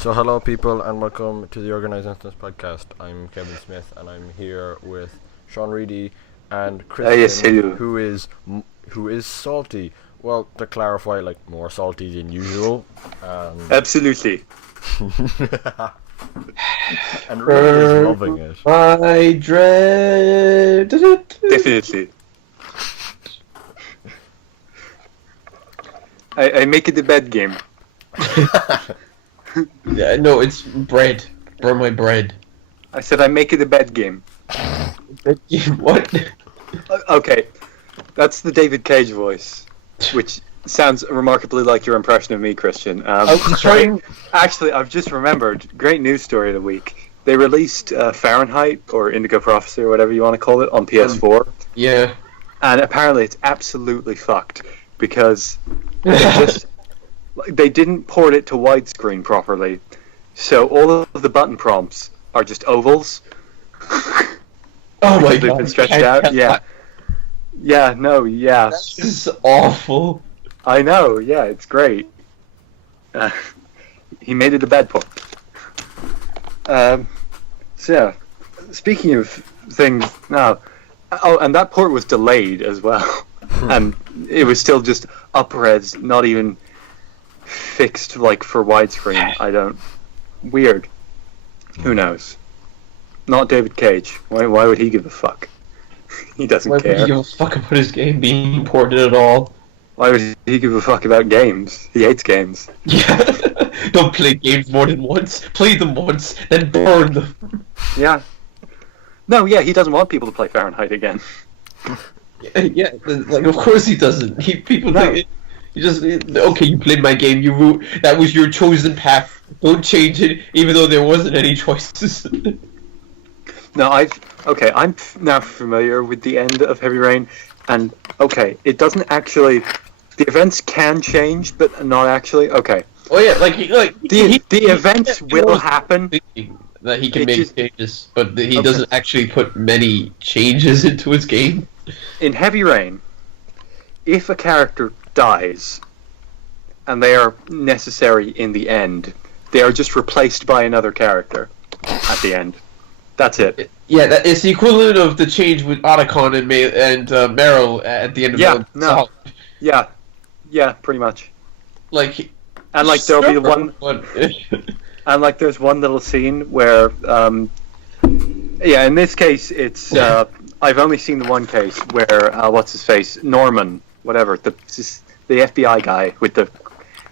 So hello people and welcome to the Organised podcast. I'm Kevin Smith and I'm here with Sean Reedy and Christian, who is salty. Well, to clarify, like more salty than usual. Absolutely. And Reedy is loving it. I dread it. Definitely. I make it a bad game. Yeah, no, it's bread. Burn my bread. I said I make it a bad game. What? Okay, that's the David Cage voice, which sounds remarkably like your impression of me, Christian. I was trying. Actually, I've just remembered. Great news story of the week. They released Fahrenheit or Indigo Prophecy or whatever you want to call it on PS4. Yeah. And apparently it's absolutely fucked because they didn't port it to widescreen properly, so all of the button prompts are just ovals. Oh my They've god. been stretched out. Yeah. Yeah. No. Yeah. This is awful. I know. Yeah. It's great. He made it a bad port. So yeah. Speaking of things now. Oh, and that port was delayed as well, and it was still just up-res, not even fixed like for widescreen. Weird. Who knows? Not David Cage. Why would he give a fuck? He doesn't Why care. would he give a fuck about his game being ported at all? Why would he give a fuck about games? He hates games. Yeah. Don't play games more than once. Play them once, then burn them. Yeah. No, yeah, he doesn't want people to play Fahrenheit again. Yeah, like of course he doesn't. People No. think you just okay. You played my game. That was your chosen path. Don't change it, even though there wasn't any choices. No, I'm now familiar with the end of Heavy Rain, and okay, it doesn't actually. The events can change, but not actually. Okay. Oh yeah, The events will happen. That he can It make just- changes, but he doesn't actually put many changes into his game. In Heavy Rain, if a character dies, and they are necessary in the end, they are just replaced by another character at the end. That's it. Yeah, it's the equivalent of the change with Otacon and Meryl at the end of Yeah, the no. song. Yeah, pretty much. Like, And like there'll be one, one. and like there's one little scene where, yeah, in this case it's I've only seen the one case where what's his face, Norman, whatever, the FBI guy with the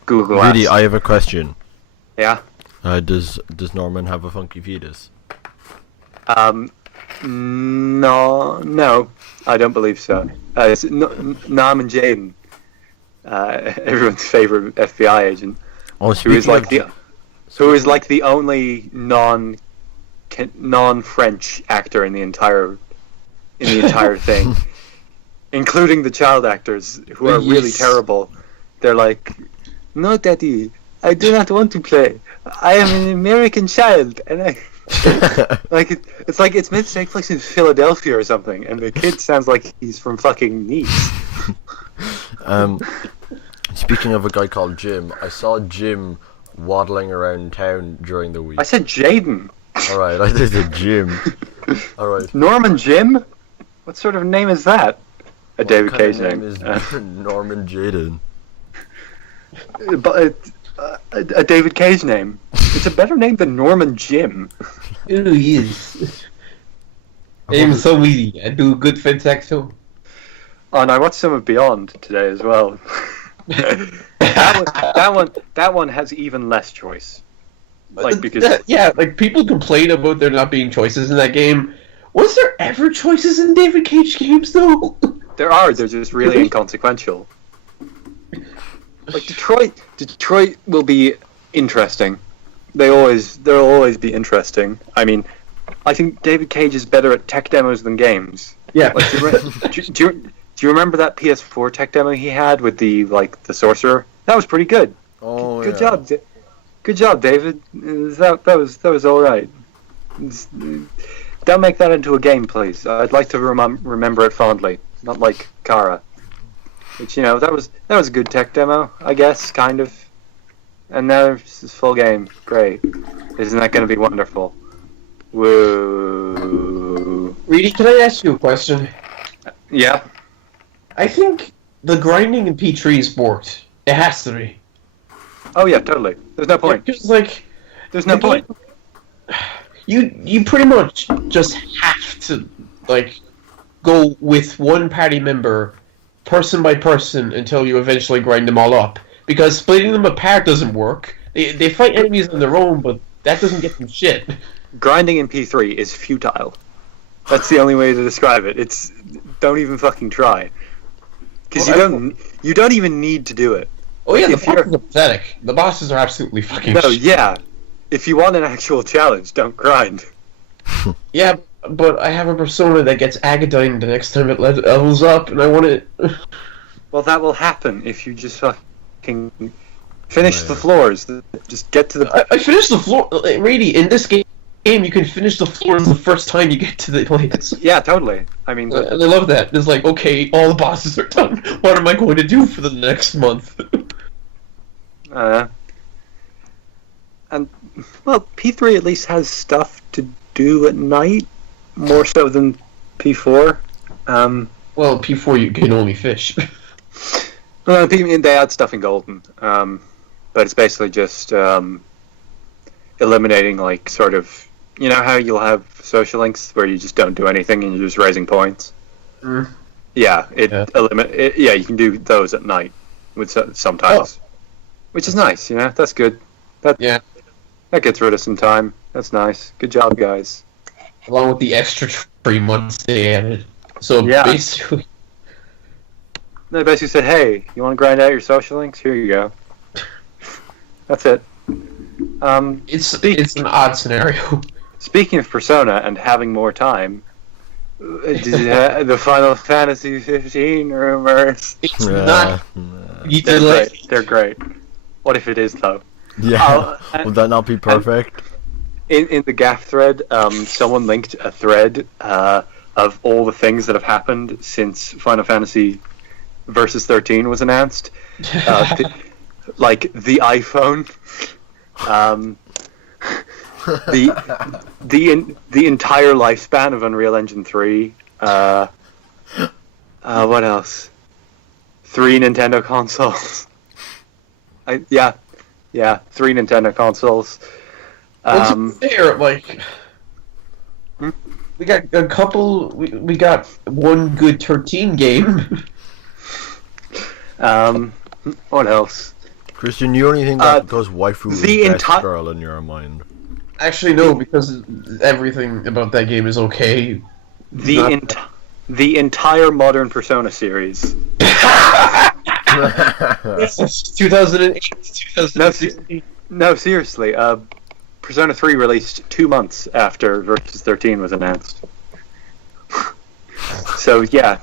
Google Glass. Reedy, I have a question. Yeah. Does Norman have a funky fetus? No, I don't believe so. It's Nam and Jaden, everyone's favorite FBI agent, Oh, who is like speaking the only non-French actor in the entire thing, including the child actors who are really Yes. terrible. They're like, "No, Daddy, I do not want to play. I am an American child," and I. It's like it's meant to take place in Philadelphia or something, and the kid sounds like he's from fucking Nice. Speaking of a guy called Jim, I saw Jim waddling around town during the week. I said Jaden. Alright, I did a Jim. Alright. Norman Jim? What sort of name is that? A David What kind Cage of name. is Norman Jaden? But a David Cage name. It's a better name than Norman Jim. Ooh, yes. I'm so easy. I do good fantastic too. Oh, and I watched some of Beyond today as well. that one has even less choice. Like because Yeah, like people complain about there not being choices in that game. Was there ever choices in David Cage games though? they're just really inconsequential. Like Detroit will be interesting. They'll always be interesting. I mean, I think David Cage is better at tech demos than games. Yeah. Like, do you remember that PS4 tech demo he had with the sorcerer? That was pretty good. Oh, Good yeah. job, good job, David. That was all right. Don't make that into a game, please. I'd like to remember it fondly, not like Kara. Which that was a good tech demo, I guess, kind of. And now it's this full game. Great. Isn't that going to be wonderful? Woo. Reedy, can I ask you a question? Yeah. I think the grinding in P3 is worked. It has to be. Oh yeah, totally. There's no point. Because, like, There's no point. You pretty much just have to, like, go with one party member, person by person, until you eventually grind them all up. Because splitting them apart doesn't work. They fight enemies on their own, but that doesn't get them shit. Grinding in P3 is futile. That's the only way to describe it. It's don't even fucking try. Because you don't even need to do it. Oh yeah, the If you're- bosses are pathetic. The bosses are absolutely fucking No, shit. yeah. If you want an actual challenge, don't grind. Yeah, but I have a persona that gets Agadine the next time it levels up, and I want it. Well, that will happen if you just fucking finish the floors. Just get to the. I finished the floor. Really, in this game, you can finish the floors the first time you get to the place. Yeah, totally. I mean, And I love that. It's like, okay, all the bosses are done. What am I going to do for the next month? and well, P3 at least has stuff to do at night, more so than P4. Well, P4 you can only fish. Well, they add stuff in Golden, but it's basically just eliminating, like, sort of, you know how you'll have social links where you just don't do anything and you're just raising points. Yeah, yeah, you can do those at night with sometimes, which is nice. You know, that's good. That gets rid of some time. That's nice. Good job, guys. Along with the extra 3 months they added. So basically, they basically said, "Hey, you want to grind out your social links? Here you go." That's it. it's an odd scenario. Speaking of Persona and having more time, the Final Fantasy 15 rumors. It's not. They're great. What if it is though? Yeah. Would that not be perfect? In the gaff thread, someone linked a thread of all the things that have happened since Final Fantasy Versus 13 was announced. Like the iPhone, the entire lifespan of Unreal Engine 3. What else? 3 Nintendo consoles. 3 Nintendo consoles. Well, to be fair, like, we got a couple. We got one good 13 game. What else? Christian, you only think that because waifu is the best girl in your mind. Actually, no, because everything about that game is okay. The entire modern Persona series. 2008 2016. No, seriously. Persona 3 released 2 months after Versus 13 was announced. So yeah,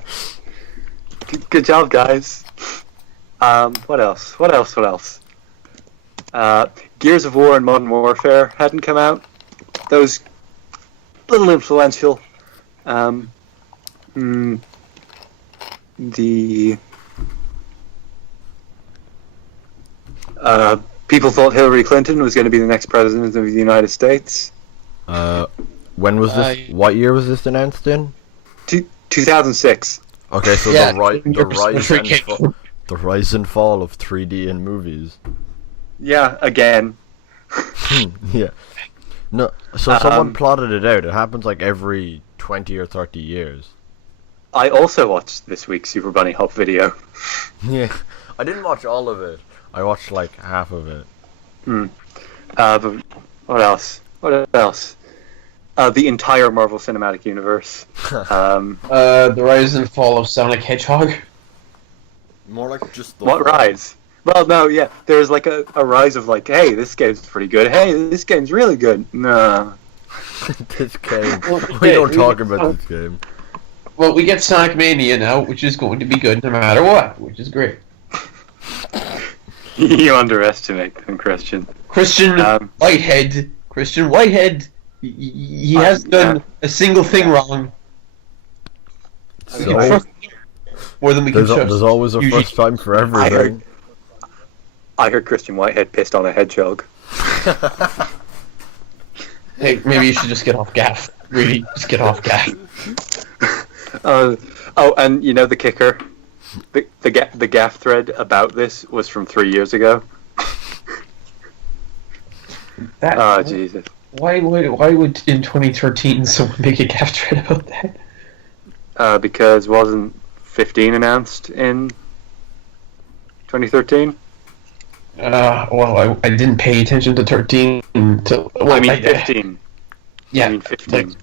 good job, guys. What else? Gears of War and Modern Warfare hadn't come out. Those little influential. People thought Hillary Clinton was going to be the next president of the United States. When was this? What year was this announced in? 2006. Okay, so the rise and fall of 3D in movies. Yeah, again. Yeah. No, so someone plotted it out. It happens like every 20 or 30 years. I also watched this week's Super Bunny Hop video. Yeah, I didn't watch all of it. I watched like half of it. But what else? The entire Marvel Cinematic Universe. The rise and fall of Sonic Hedgehog. More like just the What rise? Well, no, yeah. There's like a rise of like, hey, this game's pretty good. Hey, this game's really good. No. This game. We don't talk about this game. Well, we get Sonic Mania now, which is going to be good no matter what, which is great. You underestimate them, Christian. Christian Whitehead. He hasn't done a single thing wrong. So, more than we can trust. there's always a first time for everything. I heard Christian Whitehead pissed on a hedgehog. Hey, maybe you should just get off gaff. Really, just get off gaff. And you know the kicker? The gaff thread about this was from 3 years ago. Jesus. Why would in 2013 someone make a gaff thread about that? Because wasn't 15 announced in 2013? Well, I didn't pay attention to 13 until... Well, I mean 15. Yeah. I mean 15.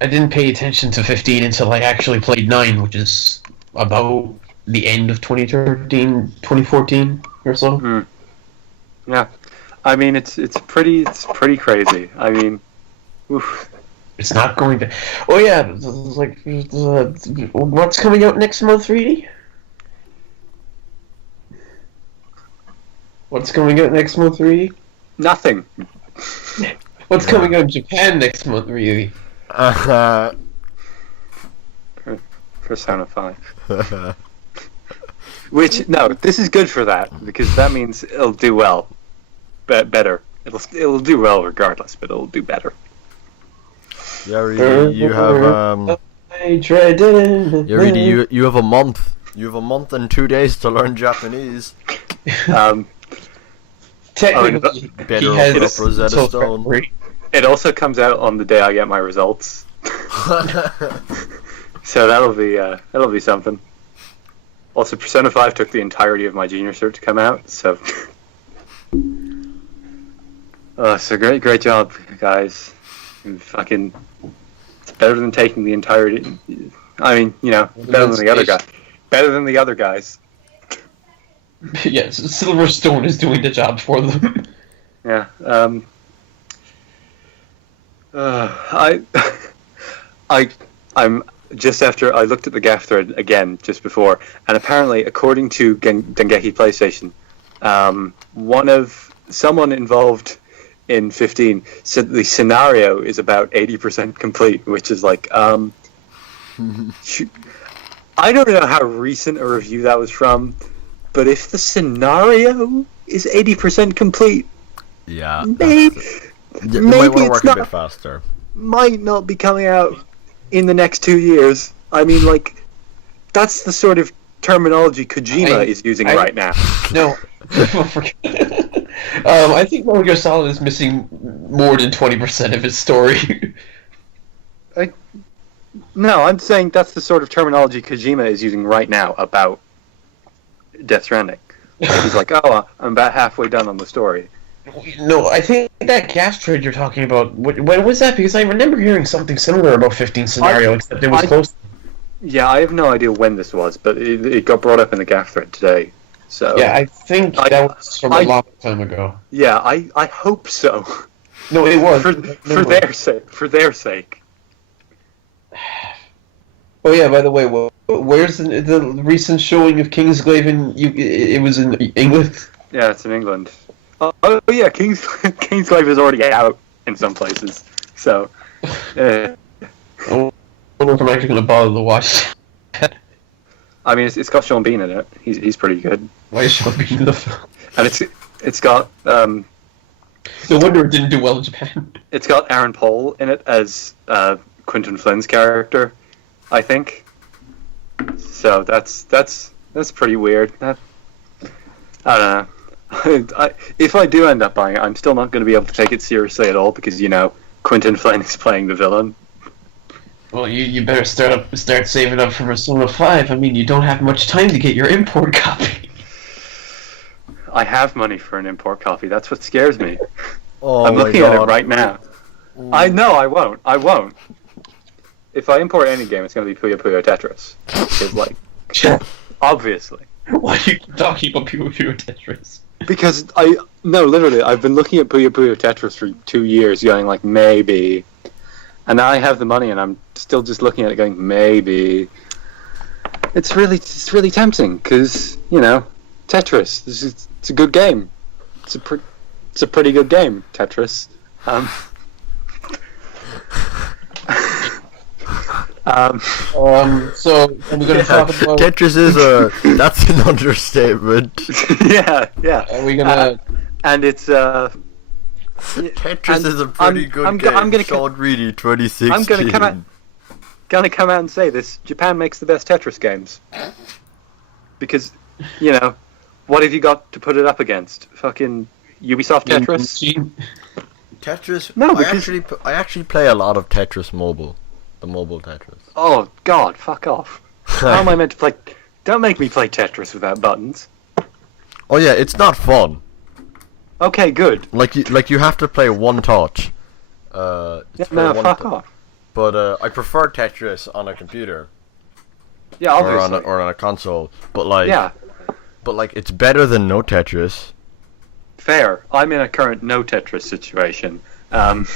I didn't pay attention to 15 until I actually played 9, which is about the end of 2014 or so. Mm. Yeah. I mean, it's pretty crazy. I mean, oof. It's not going to... Oh yeah, like, what's coming out next month, Reedy? What's coming out next month, Reedy? Nothing. What's coming out in Japan next month, Reedy? Persona 5. Which, no, this is good for that, because that means it'll do well. Better. It'll do well regardless, but it'll do better. Yeah, Reedy, you have you have a month. You have a month and 2 days to learn Japanese. Technically, Better open up Rosetta Stone. It also comes out on the day I get my results. So that'll be something. Also, Persona 5 took the entirety of my junior cert to come out, so... so great job, guys. Fucking... It's better than taking the entirety... I mean, you know, better than the other guy. Better than the other guys. Yes, Silverstone is doing the job for them. Yeah, I'm just after I looked at the gaff thread again just before, and apparently, according to Dengeki PlayStation, someone involved in 15 said the scenario is about 80% complete, which is like, I don't know how recent a review that was from, but if the scenario is 80% complete, yeah, maybe you might want to work it's a bit faster. Might not be coming out in the next 2 years. I mean, like, that's the sort of terminology Kojima is using right now. No, I think Metal Gear Solid is missing more than 20% of his story. No, I'm saying that's the sort of terminology Kojima is using right now about Death Stranding. He's like, oh, I'm about halfway done on the story. No, I think that gas trade you're talking about, when was that? Because I remember hearing something similar about 15 scenario, except it was close. Yeah, I have no idea when this was, but it got brought up in the gaff thread today. So yeah, I think that was from a long time ago. Yeah, I hope so. No, it was. For their sake. For their sake. Oh yeah, by the way, where's the recent showing of Kingsglaive it was in England? Yeah, it's in England. Oh yeah, Kingsglaive is already out in some places. So, I wonder if I'm actually going to bother to watch. I mean, it's got Sean Bean in it. He's pretty good. Why is Sean Bean in the film? And it's got no wonder it didn't do well in Japan. It's got Aaron Paul in it as Quentin Flynn's character, I think. So that's pretty weird. I don't know. If I do end up buying it, I'm still not going to be able to take it seriously at all because, you know, Quentin Flynn is playing the villain. Well, you better start saving up for Persona 5. I mean, you don't have much time to get your import copy. I have money for an import copy. That's what scares me. Oh, I'm looking at it right now. Ooh. I know I won't. If I import any game, it's going to be Puyo Puyo Tetris. It's like, obviously. Why are you talking about Puyo Puyo Tetris? Because literally, I've been looking at Puyo Puyo Tetris for 2 years, going like, maybe. And now I have the money, and I'm still just looking at it going, maybe. It's really tempting, because, you know, Tetris, it's a good game. It's a pretty good game, So we're gonna talk about. Tetris is that's an understatement. Yeah. Are we gonna? And it's Tetris and is a pretty good game. I'm gonna Sean Reedy, 2016. I'm gonna come out and say this. Japan makes the best Tetris games. Because, what have you got to put it up against? Fucking Ubisoft Tetris? Tetris. No, I actually play a lot of Tetris Mobile, the mobile Tetris. Oh God, fuck off! How am I meant to play? Don't make me play Tetris without buttons. Oh yeah, it's not fun. Okay, good. Like you have to play one touch. Fuck off. But I prefer Tetris on a computer. Yeah, obviously. Or on a console. But it's better than no Tetris. Fair. I'm in a current no Tetris situation. But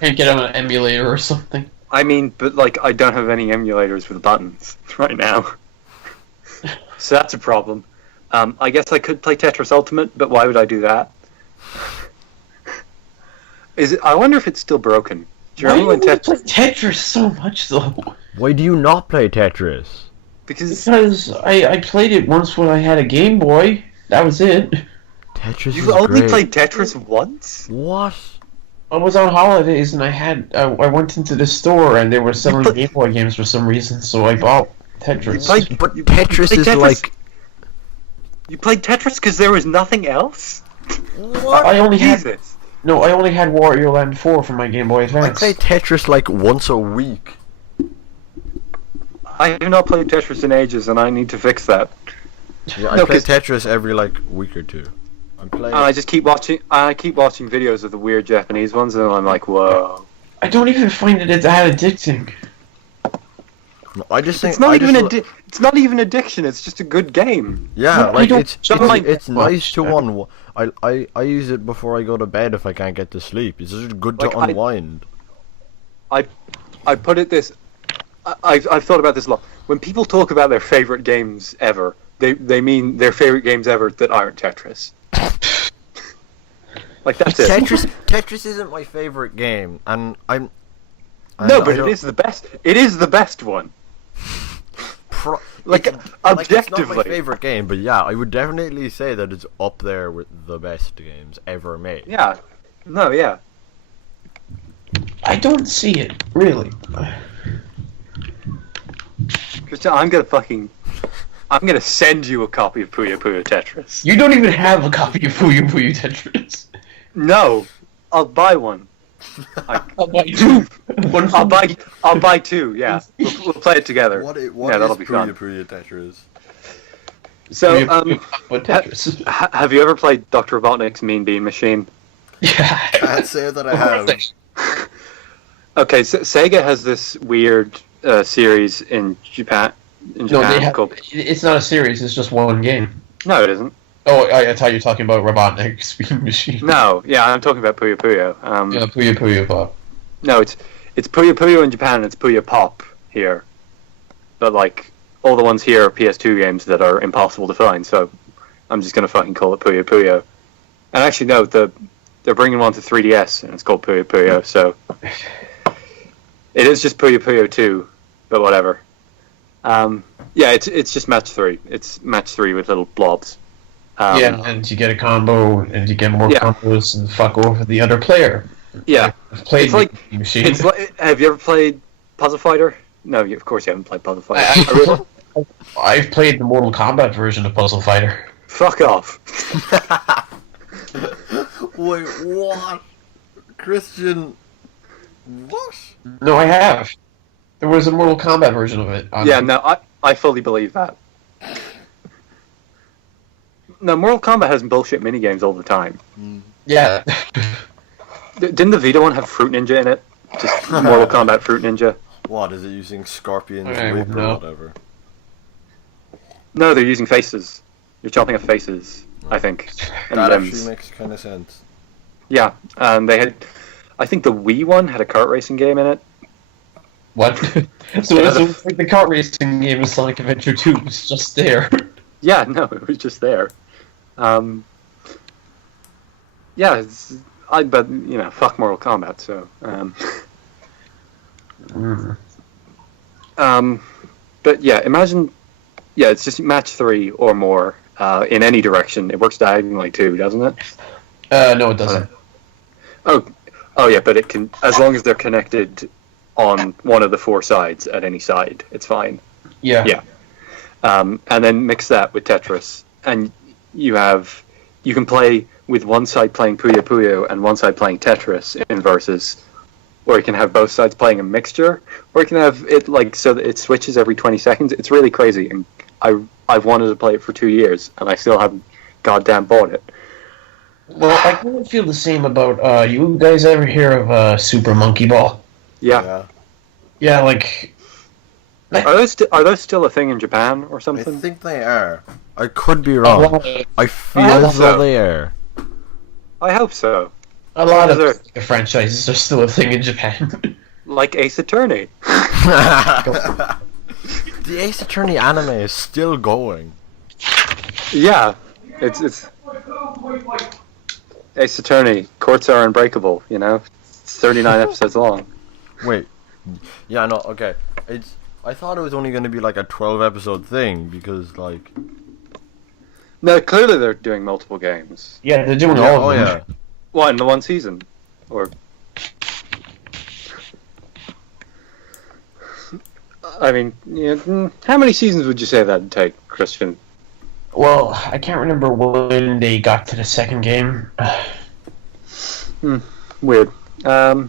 Can't get on an emulator or something. I mean, but I don't have any emulators with buttons right now. So that's a problem. I guess I could play Tetris Ultimate, but why would I do that? I wonder if it's still broken. Do you remember when play Tetris so much though? Why do you not play Tetris? Because I played it once when I had a Game Boy. That was it. Tetris you've is only great. played Tetris once? What? I was on holidays and I went into the store and they were selling Game Boy games for some reason, so I bought Tetris. Tetris is like. You played Tetris because there was nothing else? What? I only had Jesus. No, I only had Wario Land 4 for my Game Boy I Advance. play Tetris like once a week. I have not played Tetris in ages, and I need to fix that. Yeah, I play Tetris every week or two. I'm playing. And I just keep watching. I keep watching videos of the weird Japanese ones, and I'm like, whoa. I don't even find it that addicting. I just think It's not it's not even addiction. It's just a good game. Yeah, I don't- it's nice to much. I use it before I go to bed if I can't get to sleep. It's just good to unwind. I put it this. I've thought about this a lot. When people talk about their favorite games ever, they mean their favorite games ever that aren't Tetris. That's it. Tetris isn't my favorite game, and No, but it is the best. It is the best one. Objectively. It's not my favorite game, but yeah, I would definitely say that it's up there with the best games ever made. Yeah. No, yeah. I don't see it, really. Christian, I'm gonna send you a copy of Puyo Puyo Tetris. You don't even have a copy of Puyo Puyo Tetris. No, I'll buy one. I'll buy two. I'll buy two. Yeah, we'll play it together. That'll be fun. Puyo Tetris? So, What Tetris? have you ever played Dr. Robotnik's Mean Bean Machine? Yeah. Can't say that I have. Okay, so Sega has this weird series in Japan. No, it's not a series. It's just one game. No, it isn't. Oh, I thought you were talking about Robotnik's Bean Machine. No, yeah, I'm talking about Puyo Puyo. Yeah, Puyo Puyo Pop. No, it's Puyo Puyo in Japan and it's Puyo Pop here. But all the ones here are PS2 games that are impossible to find, so I'm just gonna fucking call it Puyo Puyo. And actually, no, they're bringing one to 3DS and it's called Puyo Puyo, so it is just Puyo Puyo 2, but whatever. Yeah, it's just match 3. It's match 3 with little blobs. Yeah, and you get a combo, and you get more combos, and fuck over the other player. Yeah, I've played it's Machine. Have you ever played Puzzle Fighter? No, of course you haven't played Puzzle Fighter. I've played the Mortal Kombat version of Puzzle Fighter. Fuck off. Wait, what? Christian, what? No, I have. There was a Mortal Kombat version of it. Yeah, no, I fully believe that. No, Mortal Kombat has bullshit minigames all the time. Yeah. Didn't the Vita one have Fruit Ninja in it? Just Mortal Kombat Fruit Ninja? What, is it using Scorpion's Okay, whip or no. whatever? No, they're using faces. You're chopping up faces, I think. And That limbs. actually makes kind of sense. Yeah, they had... I think the Wii one had a kart racing game in it. What? So it's like the kart racing game of Sonic Adventure 2 was just there. Yeah, no, it was just there. Yeah, but fuck Mortal Kombat. So, But yeah, imagine. Yeah, it's just match 3 or more in any direction. It works diagonally too, doesn't it? No, it doesn't. Oh yeah, but it can, as long as they're connected on one of the 4 sides at any side, it's fine. Yeah. Yeah. And then mix that with Tetris, and you can play with one side playing Puyo Puyo and one side playing Tetris in versus, or you can have both sides playing a mixture, or you can have it like so that it switches every 20 seconds. It's really crazy, and I've wanted to play it for 2 years, and I still haven't goddamn bought it. Well, I kind of feel the same about. You guys ever hear of Super Monkey Ball? Yeah. Yeah, like. Are those still a thing in Japan or I something? think they are. I could be wrong. I feel I hope as though so. they are. I hope so. A lot of Those the franchises are still a thing in Japan. Like Ace Attorney. The Ace Attorney anime is still going. Yeah, it's Ace Attorney. Courts are unbreakable. You know, it's 39 episodes long. Wait. Yeah, no, okay. I thought it was only going to be like a 12 episode thing because like. No, clearly they're doing multiple games. Yeah, they're doing Yeah, all of them. yeah. What, in the one season? Or I mean, yeah, how many seasons would you say that'd take, Christian? Well, I can't remember when they got to the second game. Weird. I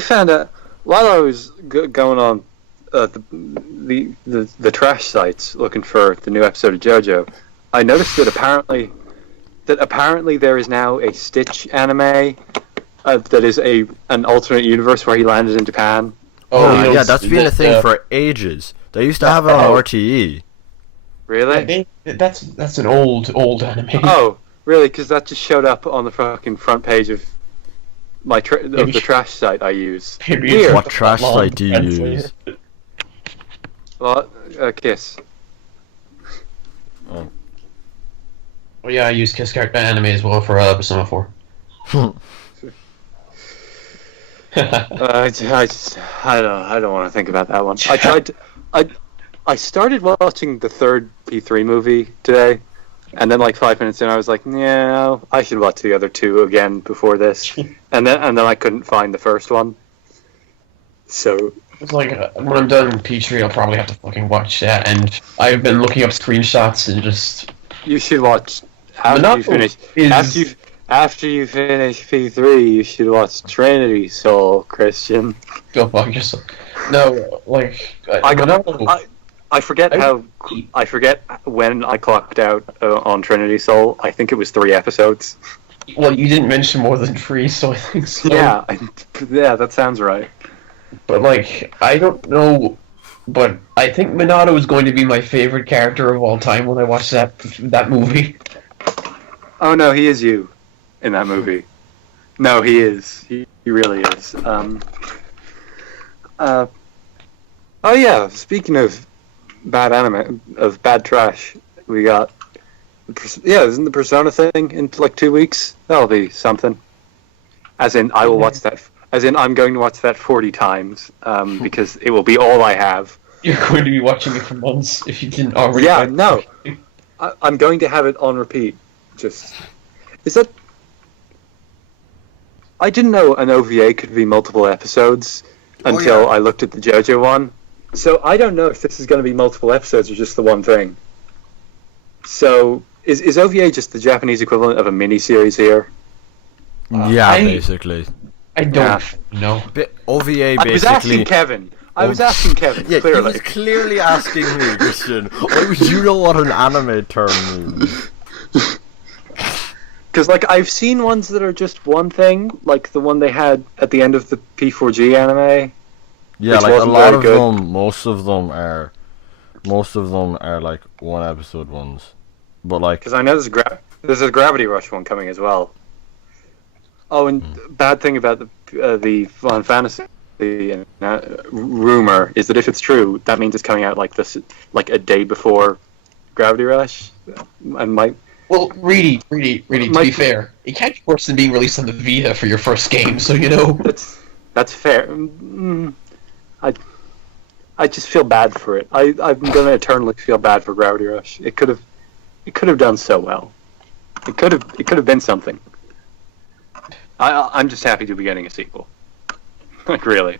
found out while I was going on the trash sites looking for the new episode of JoJo, I noticed that apparently there is now a Stitch anime that is an alternate universe where he landed in Japan. Yeah, that's been a thing for ages. They used to have it on RTE. Really? That's an old anime. Oh, really? Because that just showed up on the fucking front page of the trash site I use. Weird. What trash site do you use? Well, Kiss. Oh. Well, yeah, I use Kiss Character Anime as well for Persona 4. I don't want to think about that one. I tried to, I started watching the third P3 movie today, and then like 5 minutes in, I was like, yeah, I should watch the other 2 again before this, and then I couldn't find the first one. So It's like when I'm done P3, I'll probably have to fucking watch that. And I've been looking up screenshots and just. you should watch after you finish P3. You should watch Trinity Soul, Christian. Go fuck yourself. No, like I forget when I clocked out on Trinity Soul. I think it was 3 episodes. Well, you didn't mention more than 3, so I think so. Yeah, that sounds right. But like, I don't know. But I think Minato is going to be my favorite character of all time when I watch that movie. Oh no, he is you in that movie. No, he is. He really is. Oh yeah. Speaking of bad anime, of bad trash, we got. Isn't the Persona thing in like 2 weeks? That'll be something. As in, I will watch that. As in, I'm going to watch that 40 times because it will be all I have. You're going to be watching it for months if you didn't already. Yeah, no. I'm going to have it on repeat. Is that... I didn't know an OVA could be multiple episodes until I looked at the JoJo one. So I don't know if this is going to be multiple episodes or just the one thing. So is OVA just the Japanese equivalent of a mini-series here? Basically. I don't know. OVA basically. I was asking Kevin. Yeah, clearly. he was clearly asking me, Christian. Why would you know what an anime term means? Because, like, I've seen ones that are just one thing, like the one they had at the end of the P4G anime. Yeah, like a lot of them, most of them are like one episode ones. But like, because I know there's a Gravity Rush one coming as well. Oh, and bad thing about the Final Fantasy rumor is that if it's true, that means it's coming out like a day before Gravity Rush, and might. Well, really, to be fair, it can't be worse than being released on the Vita for your first game. So you know. That's fair. I just feel bad for it. I'm gonna eternally feel bad for Gravity Rush. It could have done so well. It could have been something. I'm just happy to be getting a sequel. Like really,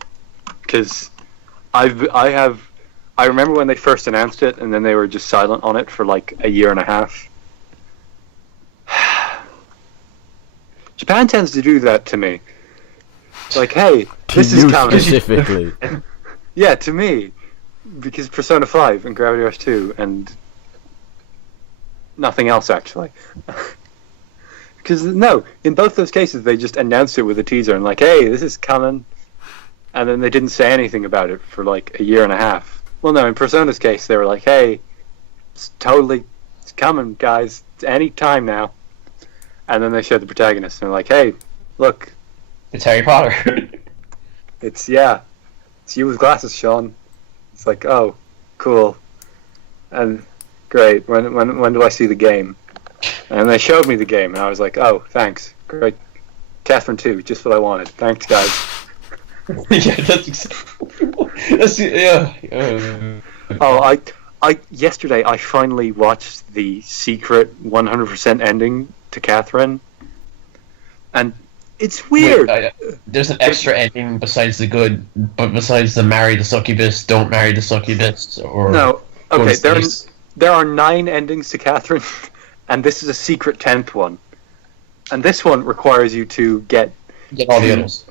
because I remember when they first announced it, and then they were just silent on it for like a year and a half. Japan tends to do that to me. Like, hey, this is coming. Specifically. Yeah, to me, because Persona 5 and Gravity Rush 2 and nothing else actually. Because no, in both those cases they just announced it with a teaser and like, hey, this is coming, and then they didn't say anything about it for like a year and a half. Well, no, in Persona's case they were like, hey, it's coming, guys, it's any time now. And then they showed the protagonist and they're like, hey, look, It's Harry Potter. it's you with glasses, Sean. It's like, oh, cool, and great. When do I see the game? And they showed me the game, and I was like, oh, thanks, great. Catherine 2, just what I wanted. Thanks, guys. Yeah, that's yeah. Oh, yesterday I finally watched the secret 100% ending to Catherine, and it's weird. Wait, there's an extra ending besides the good, but besides the marry the succubus, don't marry the succubus, or No, okay, there are 9 endings to Catherine, and this is a secret 10th one. And this one requires you to get all the others.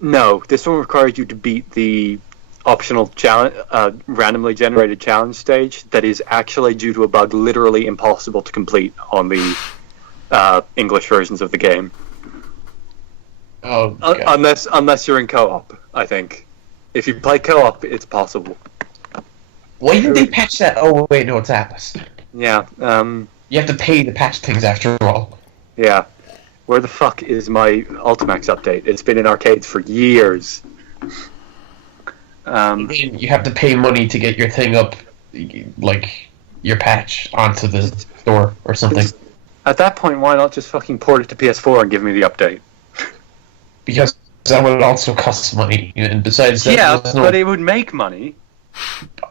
No, this one requires you to beat the optional challenge, randomly generated challenge stage that is actually, due to a bug, literally impossible to complete on the English versions of the game. Oh, unless you're in co-op, I think. If you play co-op, it's possible. Why didn't they patch that? Oh wait, no, it's Atlas. Yeah. You have to pay to patch things after all. Yeah. Where the fuck is my Ultimax update? It's been in arcades for years. You have to pay money to get your thing up, like your patch, onto the store or something. At that point, why not just fucking port it to PS4 and give me the update? Because that would also cost money, and besides that, yeah, but it would make money.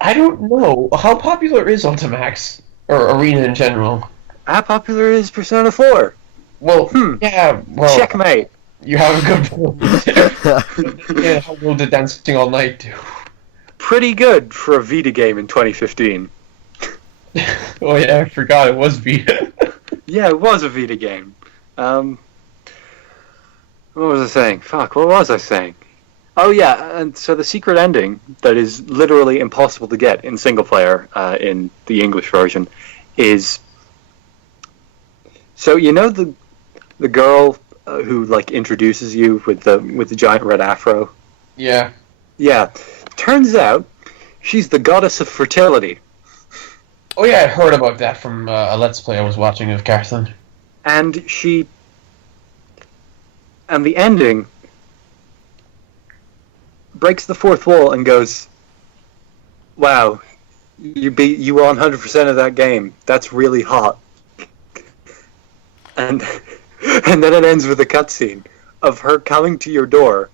I don't know. How popular is Ultimax or Arena in general? How popular is Persona 4? Well, yeah. Well, checkmate. You have a good point. Yeah, how well did Dancing All Night do? Pretty good for a Vita game in 2015. Oh yeah, I forgot it was Vita. Yeah, it was a Vita game. What was I saying? Fuck, what was I saying? Oh yeah, and so the secret ending that is literally impossible to get in single player in the English version is, so you know the girl who like introduces you with the giant red afro? Yeah. Yeah. Turns out she's the goddess of fertility. Oh yeah, I heard about that from a Let's Play I was watching of Carson. And the ending breaks the fourth wall and goes, wow, you won 100% of that game. That's really hot. And then it ends with a cutscene of her coming to your door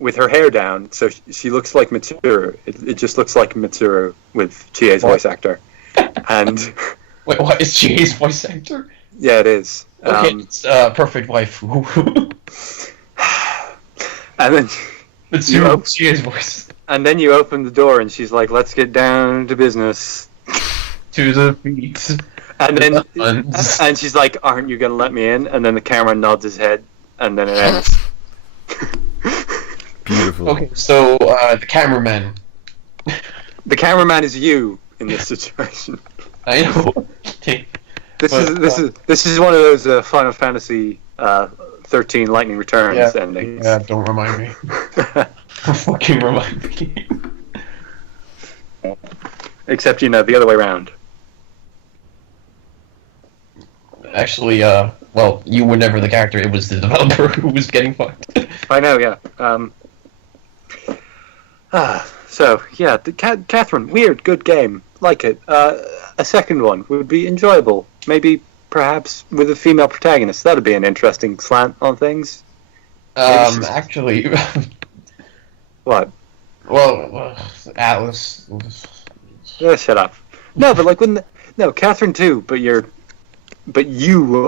with her hair down, so she looks like Mitsuru. It just looks like Mitsuru with Chie's voice actor. And wait, what is Chie's voice actor? Yeah, it is. Okay, it's Perfect Wife. And then Chie's voice. And then you open the door and she's like, "Let's get down to business." To the feet. And then and she's like, "Aren't you gonna let me in?" And then the camera nods his head, and then it ends. Beautiful. Okay, so the cameraman. The cameraman is you in this situation. I know. Okay. This is one of those Final Fantasy 13 Lightning Returns endings. Yeah, don't remind me. Don't fucking remind me. Except, the other way around. Actually, well, you were never the character. It was the developer who was getting fucked. I know, yeah. So, yeah, Catherine, weird, good game. Like it. A second one would be enjoyable. Maybe, perhaps, with a female protagonist. That would be an interesting slant on things. Actually... What? Well, Atlas. Yeah, shut up. No, but like Catherine too. But you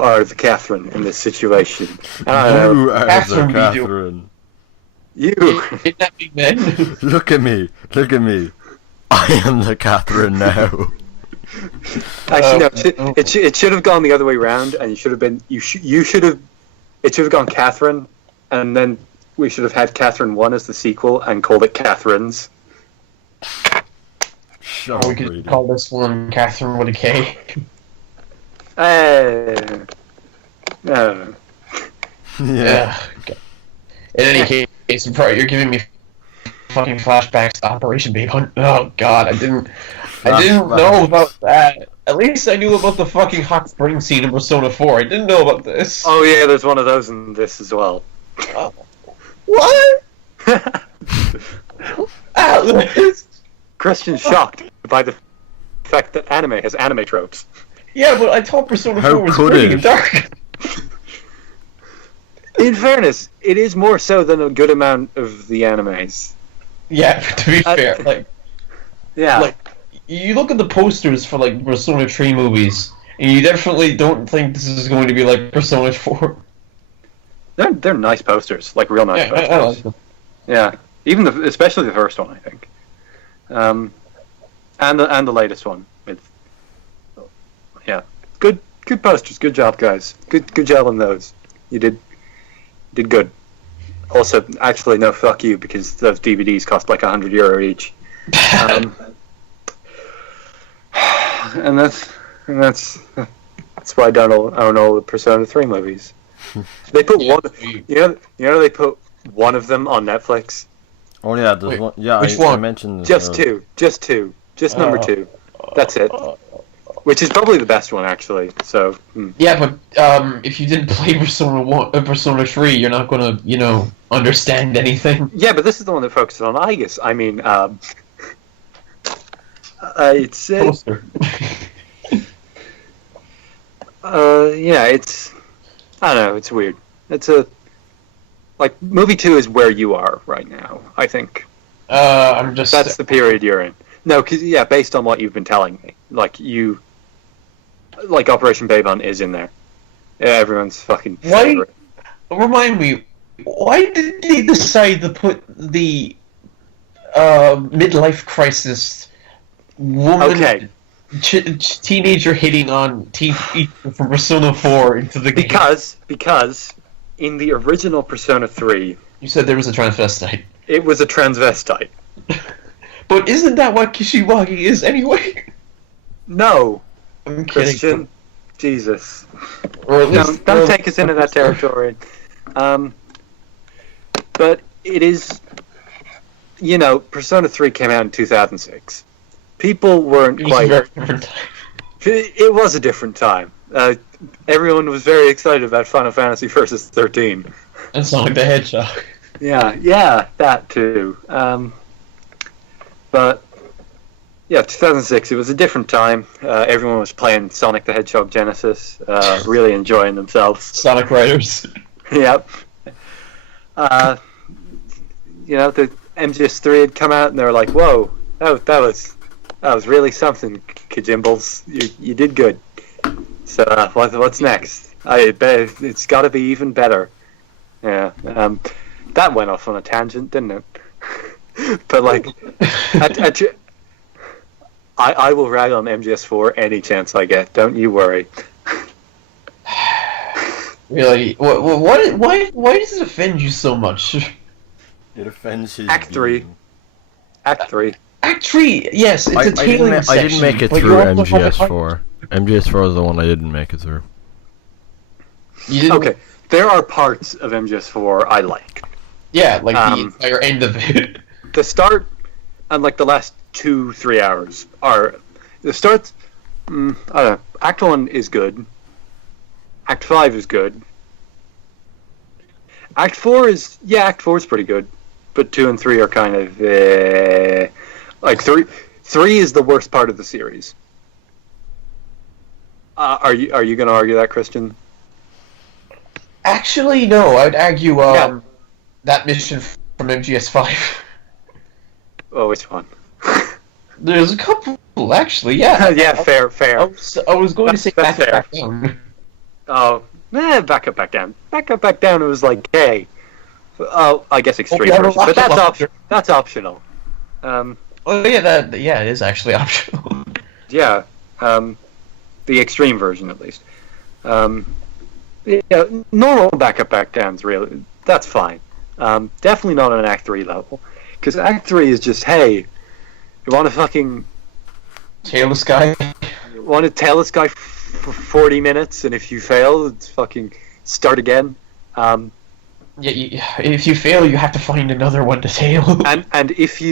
are the Catherine in this situation. I don't know. You are Catherine, the Catherine. You. Kidnapping men. Look at me. I am the Catherine now. Actually, no. It should have gone the other way around, and it should have gone Catherine, and then we should have had Catherine 1 as the sequel and called it Catherine's. Shut We up, could Reedy. call this one Catherine with a K. No. Yeah. Okay. In any case, you're giving me fucking flashbacks to Operation Big Hunt. Oh god, I didn't know about that. At least I knew about the fucking hot spring scene in Persona 4. I didn't know about this. Oh yeah, there's one of those in this as well. What? Atlas. Christian's shocked by the fact that anime has anime tropes. Yeah, but I thought Persona How 4 was could gritty it? and dark. In fairness, it is more so than a good amount of the animes. Yeah, to be fair, like Yeah. you look at the posters for like Persona 3 movies, and you definitely don't think this is going to be like Persona 4. They're nice posters, like real nice Yeah, posters. I like them. Yeah, even especially the first one, I think. And the latest one with. Yeah, good posters. Good job, guys. Good job on those. You did good. Also, actually, no, fuck you, because those DVDs cost like €100 each. And that's why I don't own all the Persona 3 movies. They put one. You know they put one of them on Netflix. Oh yeah, there's Wait, one. Yeah, which I one? mentioned this. Just two. Just number 2. That's it. Which is probably the best one, actually. So. Yeah, but if you didn't play Persona 3, you're not gonna, understand anything. Yeah, but this is the one that focuses on Aegis. I mean, it's Poster. yeah, it's I don't know, it's weird. It's movie 2 is where you are right now, I think. I'm just. That's the period you're in. No, because based on what you've been telling me, Operation Babe Hunt is in there. Yeah, everyone's fucking favorite. Remind me, why did they decide to put the midlife crisis woman, Okay. teenager hitting on from Persona 4 into the game? Because in the original Persona 3, You said there was a transvestite. it was a transvestite. But isn't that what Kishiwagi is anyway? No, I'm kidding. Christian. Jesus. Or at least, Don't take us into that territory. But it is, Persona 3 came out in 2006. People weren't It was a quite. very different time. It was a different time. Everyone was very excited about Final Fantasy Versus 13. And Sonic the Hedgehog. Yeah, that too. But yeah, 2006. It was a different time. Everyone was playing Sonic the Hedgehog Genesis, really enjoying themselves. Sonic Riders. Yep. The MGS3 had come out, and they were like, "Whoa, that was really something, Kajimbles. You did good." So what's next? I bet it's got to be even better. Yeah. That went off on a tangent, didn't it? But I will rag on MGS4 any chance I get. Don't you worry. Really? Why does it offend you so much? It offends his Act 3. being. Act 3. Act 3, yes, it's a tailing I section. didn't make it but through you're also fucking- MGS4. MGS4 is the one I didn't make it through. You didn't, Okay, there are parts of MGS4 I like. Yeah, like the entire end of it. The start and the last 2-3 hours are the starts. I don't know. Act 1 is good. Act 5 is good. Act 4 is Act 4 is pretty good, but 2 and 3 are kind of 3 is the worst part of the series. Are you going to argue that, Christian? Actually, no, I'd argue Yeah. that mission from MGS5. Oh, which one? There's a couple, actually, yeah. Yeah, fair. I was going to say That's back, fair. back down. Oh, back up, back down. Back up, back down. It was like, hey. Oh, I guess extreme yeah, version, but rocket that's optional. Oh yeah, it is actually optional. Yeah, the extreme version at least. Yeah, normal back up, back down's really that's fine. Definitely not on an Act 3 level, because Act 3 is just, hey, you want to fucking Tail the sky. want to tail this guy for 40 minutes, and if you fail, it's fucking start again. Yeah, if you fail, you have to find another one to tail. And if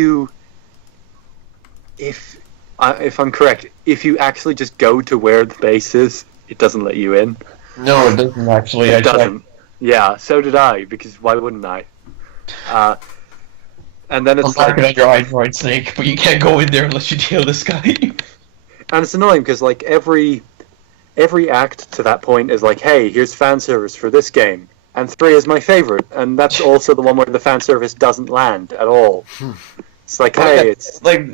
I'm correct, if you actually just go to where the base is, it doesn't let you in. No, it doesn't actually. It doesn't. Yeah, so did I, because why wouldn't I? And then it's I'm like your Android Snake, but you can't go in there unless you tail this guy. and it's annoying because like every act to that point is like, hey, here's fan service for this game, and 3 is my favorite, and that's also the one where the fan service doesn't land at all. It's like, hey, it's like,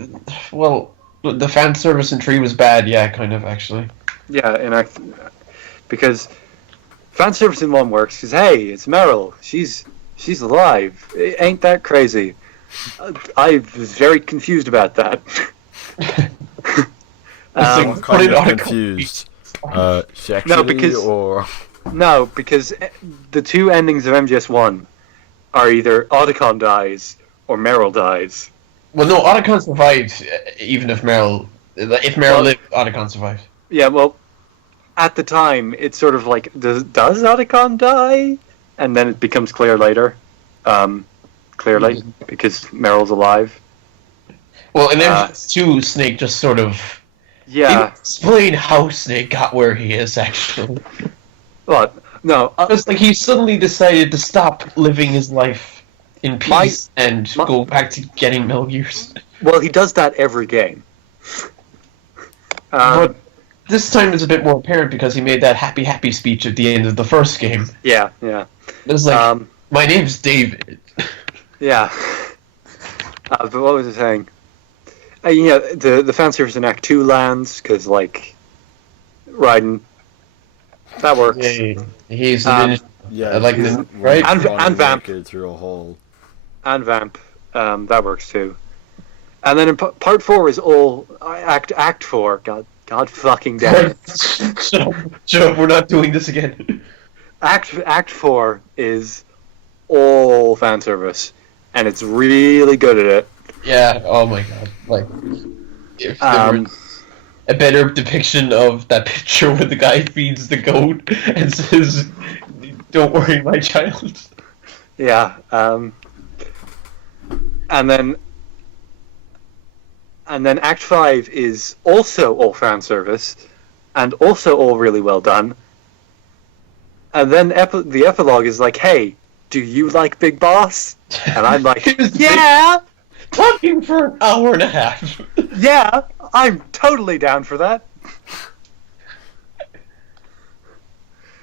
well, the fan service in 3 was bad, yeah, kind of actually. yeah, because fan service in 1 works because hey, it's Meryl, she's alive. It ain't that crazy. I was very confused about that. I'm kind of confused. Sexually, or no, because the 2 endings of MGS1 are either Otacon dies or Meryl dies. Well, no, Otacon survived, even if Meryl lived, Otacon survived. Yeah, well, at the time, it's sort of like, does Otacon die? And then it becomes clear later. Clearly, because Meryl's alive. Well, in MGS2, Snake just sort of... Yeah. He didn't explain how Snake got where he is, actually. What? No. It's like he suddenly decided to stop living his life in peace and go back to getting Metal Gears. Well, he does that every game. But this time it's a bit more apparent because he made that happy speech at the end of the first game. Yeah. It's like, my name's David. Yeah. But what was I saying? Yeah, the fan service in Act 2 lands, because, like, Raiden, that works. Yeah, he's right? And Vamp. Through a hole. And Vamp, that works too. And then in Part 4 is all Act 4. God fucking damn it. Shut up, we're not doing this again. Act 4 is all fan service, and it's really good at it. Yeah, oh my god. Like, if there were a better depiction of that picture where the guy feeds the goat and says, "Don't worry, my child." Yeah, and then Act 5 is also all fan service, and also all really well done. And then the epilogue is like, hey, do you like Big Boss? And I'm like, yeah! Talking for an hour and a half. Yeah, I'm totally down for that.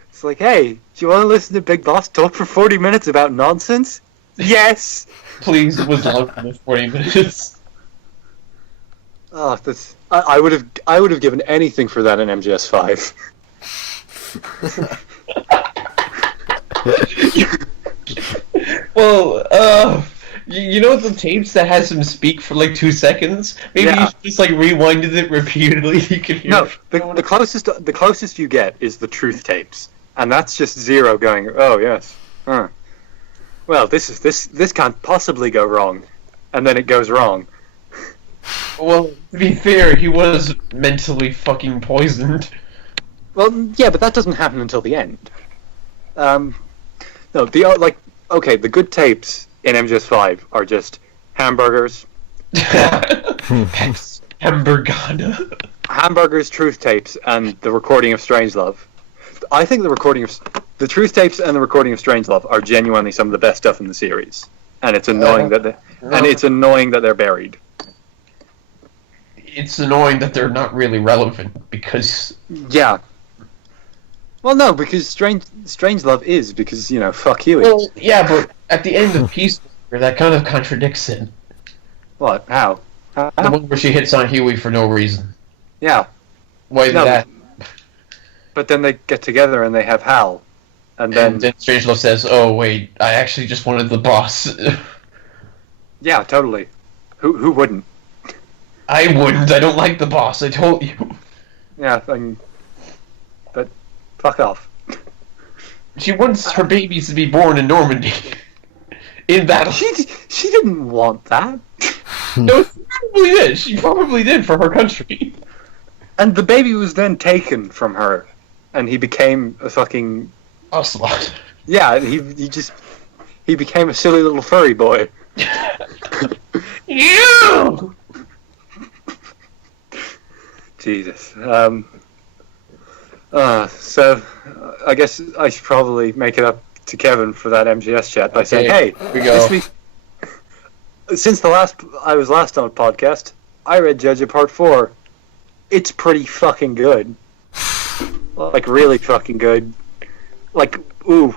It's like, hey, do you want to listen to Big Boss talk for 40 minutes about nonsense? Yes! Please, it was longer than 40 minutes. Oh, I would have given anything for that in MGS5. Well, you know the tapes that has him speak for like 2 seconds? Maybe you should just like rewinded it repeatedly. You can hear. No, the closest you get is the truth tapes, and that's just Zero going, oh yes, well this can't possibly go wrong, and then it goes wrong. Well, to be fair, he was mentally fucking poisoned. Well, yeah, but that doesn't happen until the end. No, the good tapes in MGS5 are just hamburgers. Hamburgers, truth tapes, and the recording of Strangelove. I think the truth tapes and the recording of Strangelove are genuinely some of the best stuff in the series, and it's annoying that they're buried. It's annoying that they're not really relevant because. Yeah. Well, no, because Strangelove is because fuck you. Well, yeah, but at the end of Peacemaker, that kind of contradicts it. What? How? The one where she hits on Huey for no reason. Yeah. Why did No, that? But then they get together and they have Hal. And then Strangelove says, "Oh wait, I actually just wanted the boss." yeah, totally. Who wouldn't? I wouldn't. I don't like the boss. I told you. Yeah, but fuck off. She wants her babies to be born in Normandy. In battle. She didn't want that. No, she probably did. She probably did for her country. And the baby was then taken from her, and he became a fucking Ocelot. yeah. He became a silly little furry boy. You. Jesus. So I guess I should probably make it up to Kevin for that MGS chat by saying, "Hey, here we go. Since I was last on a podcast, I read Jojo Part 4. It's pretty fucking good. Like, really fucking good. Like, ooh,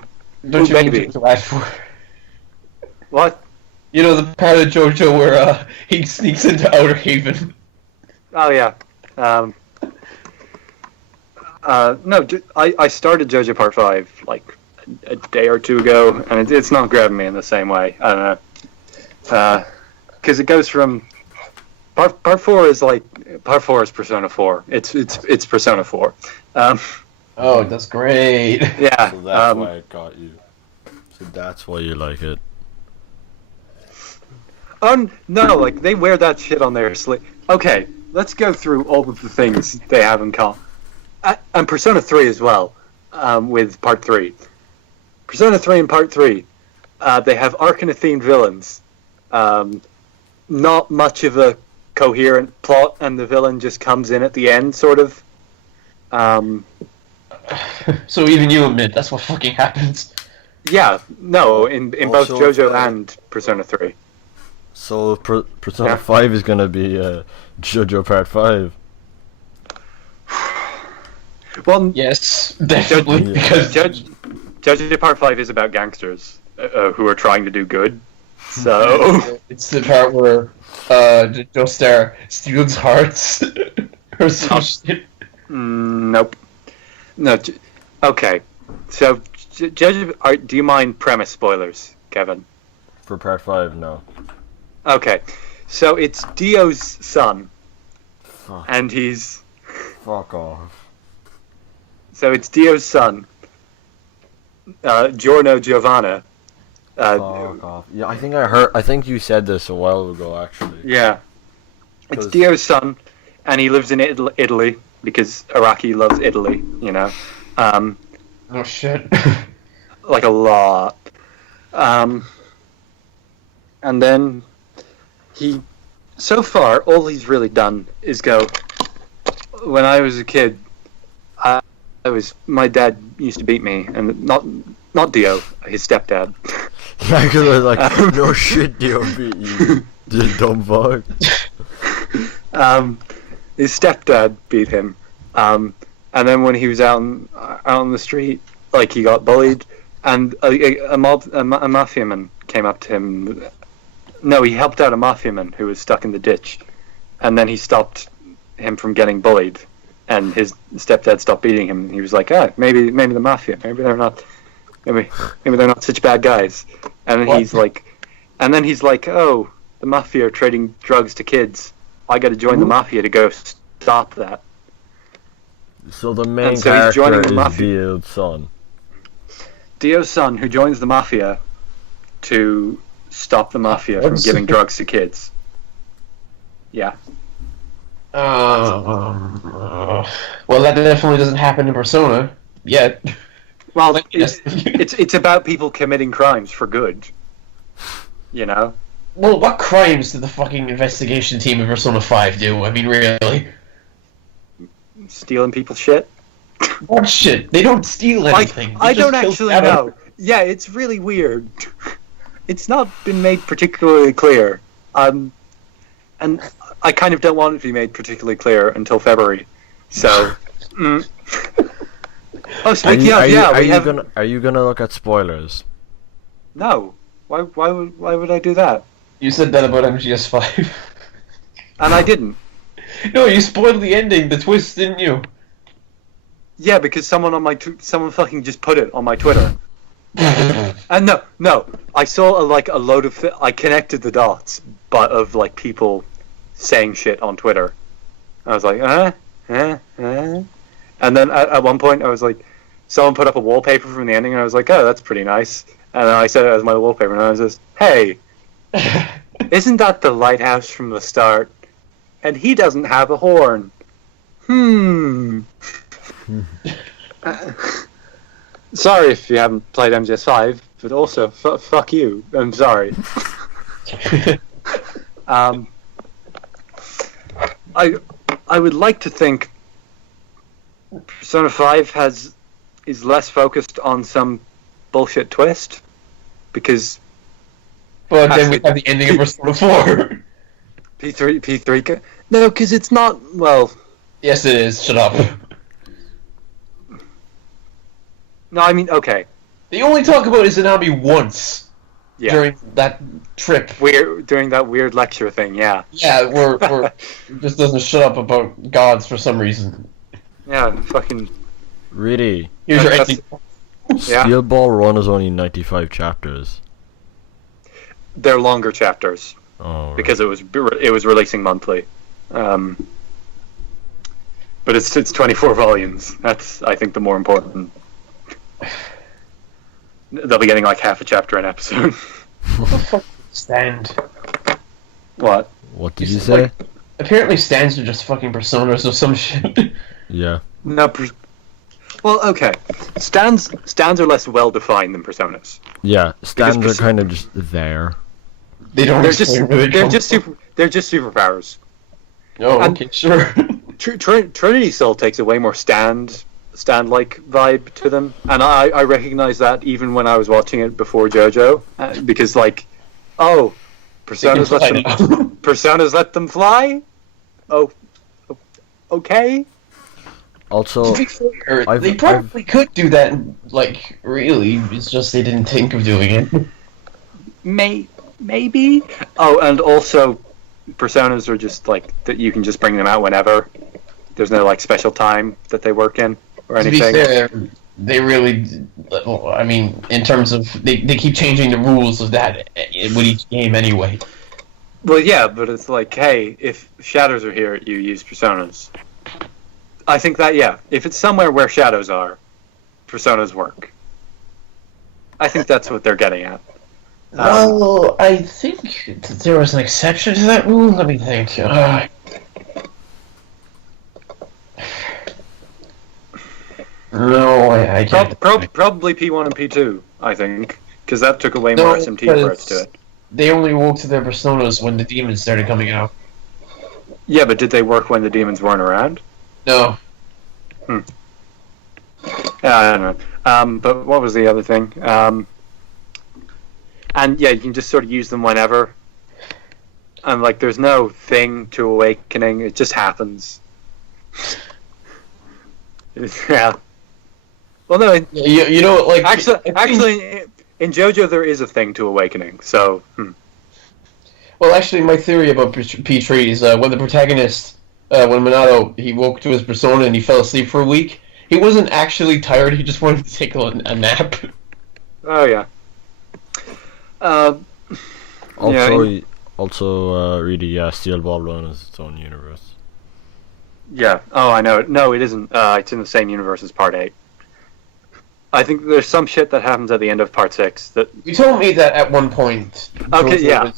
Don't you baby. mean to ask for? What? You know the part of JoJo where he sneaks into Outer Haven. Oh yeah. No, I started JoJo Part 5 like a day or two ago, and it's not grabbing me in the same way. I don't know. Because it goes from Part 4 is Persona 4. It's Persona 4. Oh, that's great. Yeah. So that's why it got you. So that's why you like it. No, like they wear that shit on their sleeve. Okay, let's go through all of the things they have in common. And Persona 3 as well, with Part 3. Persona 3 and Part 3, they have Arcana-themed villains. Not much of a coherent plot, and the villain just comes in at the end, sort of. So even you admit that's what fucking happens. Yeah, no, in both Also, JoJo and Persona 3. So Persona Yeah. 5 is gonna be JoJo Part 5. Well, Yes, definitely. Yeah. Because JoJo Part 5 is about gangsters who are trying to do good. So, it's the part where Joestar steals hearts or some shit. nope. No, okay. So, JoJo, do you mind premise spoilers, Kevin? For Part 5, no. Okay. So, it's Dio's son, Fuck, and he's... fuck off. So, it's Dio's son, Giorno Giovanna. Fuck off. Yeah, I think you said this a while ago, actually. Yeah. It's 'Cause- Dio's son, and he lives in Italy, because Araki loves Italy, you know. Oh shit. Like a lot. And then so far, all he's really done is go, when I was a kid, my dad used to beat me, and not Dio, his stepdad. Yeah, because I was like, no shit, Dio beat you, you dumb fuck. His stepdad beat him. And then when he was out on the street, like, he got bullied, and a mafiaman came up to him. No, he helped out a mafiaman who was stuck in the ditch, and then he stopped him from getting bullied, and his stepdad stopped beating him. He was like, maybe the mafia, maybe they're not such bad guys. And then he's like, oh, the mafia are trading drugs to kids. I got to join the mafia to go stop that. So the main so he's joining character the is mafia. Dio's son. Dio's son, who joins the mafia to stop the mafia from giving drugs to kids. Yeah. Well, that definitely doesn't happen in Persona yet. Well, Yes. it's about people committing crimes for good. You know? Well, what crimes did the fucking investigation team of Persona 5 do? I mean, really? Stealing people's shit. What shit? They don't steal anything. They I just don't kill actually Shadow. know. Yeah, it's really weird. It's not been made particularly clear. And I kind of don't want it to be made particularly clear until February. So... Oh, speaking of, Are you gonna look at spoilers? No. Why would I do that? You said that about MGS5. And I didn't. No, you spoiled the ending, the twist, didn't you? Yeah, because someone on my someone fucking just put it on my Twitter. And no, I saw a load of I connected the dots, but of like people saying shit on Twitter. I was like, and then at one point I was like, someone put up a wallpaper from the ending, and I was like, oh, that's pretty nice. And then I said it as my wallpaper, and I was just, hey, isn't that the lighthouse from the start? And he doesn't have a horn. Sorry if you haven't played MGS5, but also fuck you. I'm sorry. I would like to think Persona 5 is less focused on some bullshit twist, because. But then we have the ending of Persona 4. P3. No, because it's not. Well. Yes, it is. Shut up. No, I mean, okay. They only talk about Izanami once during that trip. During that weird lecture thing, yeah. Yeah, we're just doesn't shut up about gods for some reason. Yeah, fucking. Really? Here's your ending. Yeah. Steel Ball Run is only 95 chapters. They're longer chapters. Oh. Right. Because it was releasing monthly. But it's 24 volumes. That's, I think, the more important. They'll be getting like half a chapter an episode. What the fuck? Stand. What? What did you say? Like, apparently stands are just fucking personas or some shit. Yeah. No. Well, okay. Stands are less well defined than personas. Yeah, stands are kind of just there. They don't. They're just superpowers. Oh, okay, sure. Trinity Soul takes a way more stand-like vibe to them, and I recognize that even when I was watching it before JoJo, because like, oh, personas let them fly. Oh, okay. Also, they probably could do that. Like, really, it's just they didn't think of doing it. Maybe. Oh, and also, personas are just like that. You can just bring them out whenever. There's no like special time that they work in or anything. To be fair, they really. I mean, in terms of they keep changing the rules of that with each game anyway. Well, yeah, but it's like, hey, if shadows are here, you use personas. I think that, yeah, if it's somewhere where shadows are, personas work. I think that's what they're getting at. Well, I think there was an exception to that rule. Let me think. No, I can't. Probably P1 and P2, I think, because that took away more SMT parts to it. They only woke to their personas when the demons started coming out. Yeah, but did they work when the demons weren't around? No. Yeah, I don't know. But what was the other thing? And yeah, you can just sort of use them whenever. And like, there's no thing to awakening; it just happens. Yeah. Well, no. You know, like actually, in JoJo there is a thing to awakening. So. Well, actually, my theory about P3 is when the protagonist, when Minato, he woke to his persona and he fell asleep for a week. He wasn't actually tired. He just wanted to take a nap. Oh yeah. Really, yeah, Steel Ball Run is its own universe. Yeah. Oh, I know. No, it isn't. It's in the same universe as Part 8. I think there's some shit that happens at the end of Part 6 that. You told me that at one point. Okay. Yeah.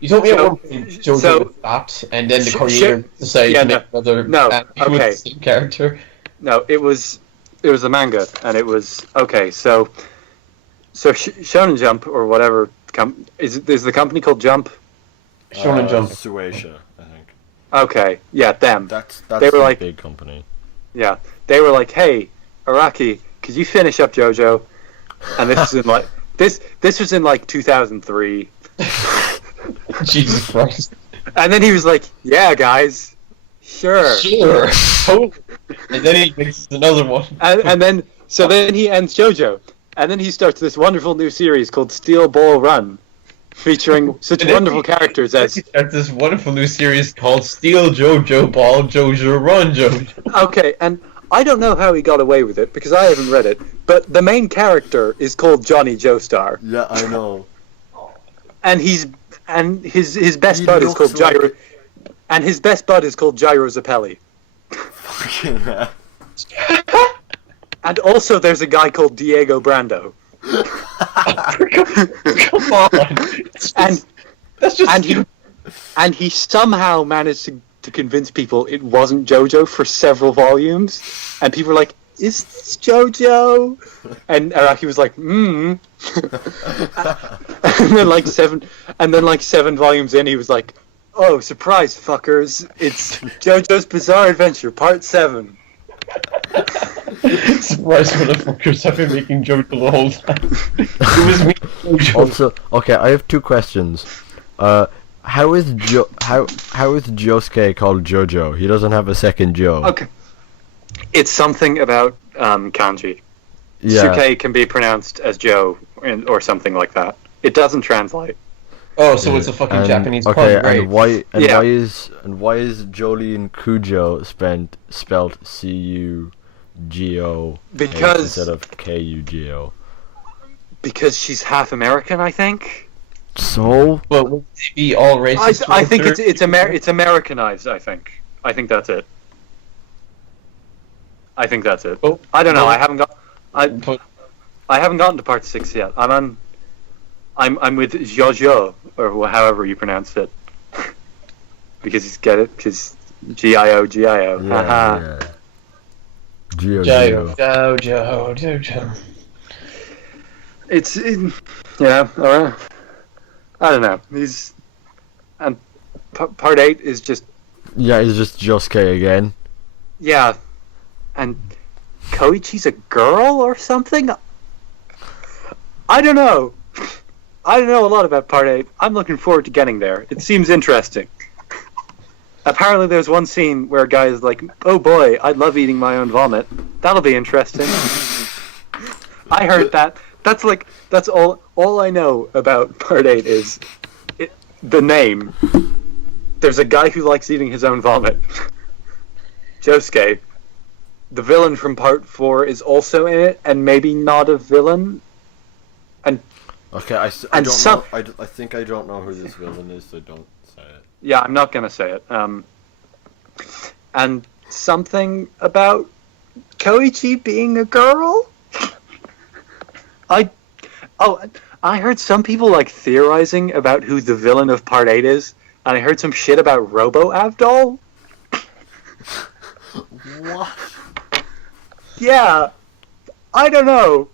You told me at one point JoJo was stopped, and then the creator decided to make another. No. Okay. With the same character. No, it was the manga, and it was okay. So Shonen Jump or whatever is the company called Jump? Shonen Jump. Suecia, I think. Okay, yeah, them. That's they were like big company. Yeah, they were like, hey, Araki, could you finish up JoJo? And this was in like this was in like 2003. Jesus Christ. And then he was like, yeah, guys, sure. And then he makes another one. And then he ends JoJo. And then he starts this wonderful new series called Steel Ball Run. featuring such wonderful characters as... There's this wonderful new series called Steal Jojo, Ball Jojo, Run Jojo. Okay, and I don't know how he got away with it, because I haven't read it, but the main character is called Johnny Joestar. Yeah, I know. And his best bud is called Gyro... And his best bud is called Gyro Zappelli. Fucking hell. And also there's a guy called Diego Brando. Come on. And he somehow managed to convince people it wasn't JoJo for several volumes. And people were like, is this JoJo? And Araki was like, and then like seven volumes in, he was like, oh, surprise, fuckers. It's JoJo's Bizarre Adventure, Part 7. Surprise, motherfuckers. I've been making JoJo the whole time. It was me, JoJo. Also, okay, I have two questions. How is Josuke called JoJo? He doesn't have a second Jo. Okay. It's something about kanji. Yeah. Suke can be pronounced as Joe, or something like that. It doesn't translate. Oh, so it's a fucking Japanese pun, okay, great. and why is Jolene Kujo spelled Cugo instead of Kugo? Because she's half American, I think. So, but would they be all racist? I think it's Americanized. I think that's it. I think that's it. Oh, I don't know. no. I haven't gotten to part 6 yet. I'm with Jojo, or however you pronounce it. Because because Gio. yeah. JoJo. It's alright. I don't know. And part 8 is just it's just Josuke again. yeah, and Koichi's a girl or something. I don't know. I don't know a lot about part 8. I'm looking forward to getting there. It seems interesting. Apparently there's one scene where a guy is like, oh boy, I love eating my own vomit. That'll be interesting. I heard that. That's all I know about part 8 is the name. There's a guy who likes eating his own vomit. Josuke. The villain from part 4 is also in it, and maybe not a villain. And okay, I don't know. I think I don't know who this villain is, so don't say it. Yeah, I'm not gonna say it. And something about Koichi being a girl. I heard some people like theorizing about who the villain of part 8 is, and I heard some shit about Robo Avdol. What? Yeah, I don't know.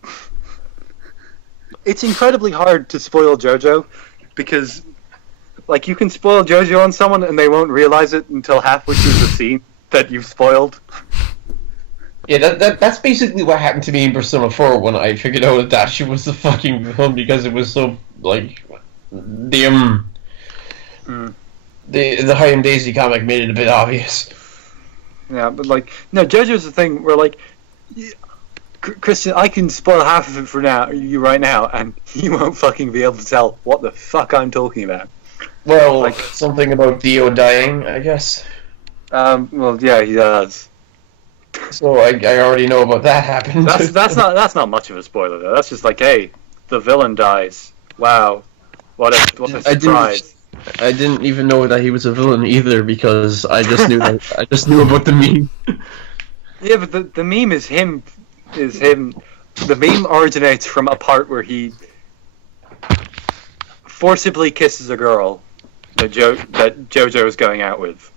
It's incredibly hard to spoil JoJo because, like, you can spoil JoJo on someone and they won't realize it until halfway through the scene that you've spoiled. Yeah, that's basically what happened to me in Persona 4 when I figured out that Dashi was the fucking villain because it was so, like, the High Daisy comic made it a bit obvious. Yeah, but, like, no, JoJo's the thing where, like, Christian, I can spoil half of it for you right now, and you won't fucking be able to tell what the fuck I'm talking about. Well, like something about Dio dying, I guess. Well, yeah, he does. So I already know about that happened. That's not much of a spoiler though. That's just like, hey, the villain dies. Wow, what a surprise! I didn't even know that he was a villain either because I just knew I just knew about the meme. Yeah, but the meme is him. The meme originates from a part where he forcibly kisses a girl that JoJo is going out with.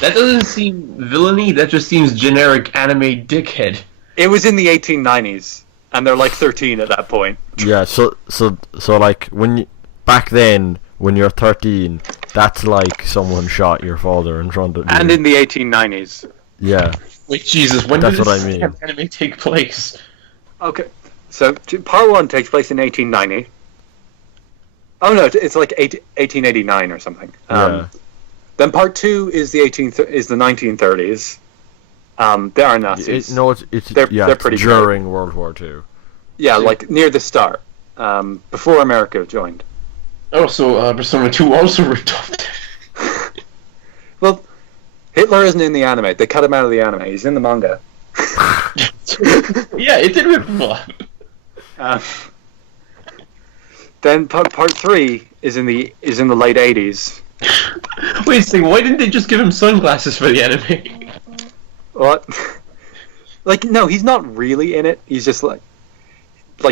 That doesn't seem villainy. That just seems generic anime dickhead. It was in the 1890s, and they're like 13 at that point. Yeah, so like back then when you're 13, that's like someone shot your father in front of you. And in the 1890s. Yeah. Wait, Jesus, when That's did what this I mean. anime take place? Okay, so part 1 takes place in 1890. Oh no, it's like 1889 or something. Yeah. Then part 2 is the 1930s. There are Nazis. They're pretty during World War II. Yeah, like near the start, before America joined. Oh, so Persona 2 also ripped off. Well, Hitler isn't in the anime. They cut him out of the anime. He's in the manga. Yeah, it did rip him off. Then part 3 is in the late 80s. Wait a second, why didn't they just give him sunglasses for the anime? What? Like, no, he's not really in it. He's just like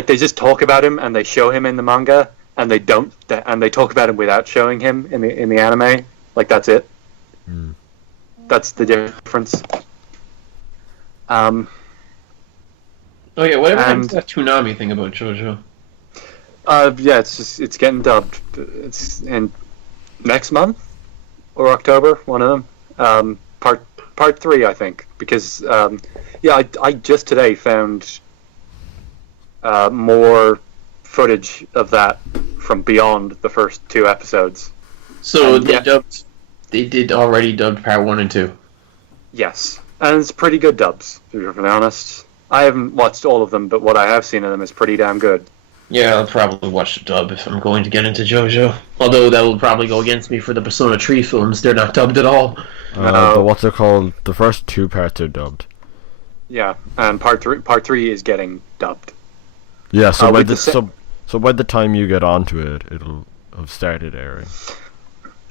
they just talk about him and they show him in the manga, and they don't, and they talk about him without showing him in the anime. Like, that's it. That's the difference. Oh yeah, whatever happened to that Toonami thing about JoJo? Yeah, it's getting dubbed. It's in next month or October, one of them. Part 3, I think, because I just today found more footage of that from beyond the first 2 episodes. So they did already dubbed part 1 and 2. Yes, and it's pretty good dubs, to be perfectly honest. I haven't watched all of them, but what I have seen of them is pretty damn good. Yeah, I'll probably watch the dub if I'm going to get into JoJo. Although that will probably go against me for the Persona 3 films. They're not dubbed at all. But what's it called? The first 2 parts are dubbed. Yeah, and part 3 is getting dubbed. Yeah, so by the time you get onto it, it'll have started airing.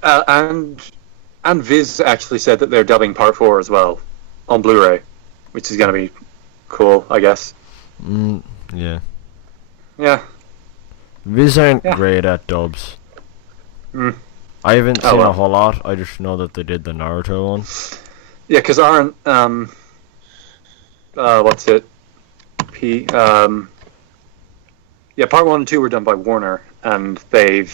And Viz actually said that they're dubbing part 4 as well on Blu-ray, which is going to be cool, I guess. Yeah. Yeah. Viz aren't great at dubs. I haven't seen a whole lot. I just know that they did the Naruto one. Yeah, because aren't what's it? Yeah, part 1 and 2 were done by Warner, and they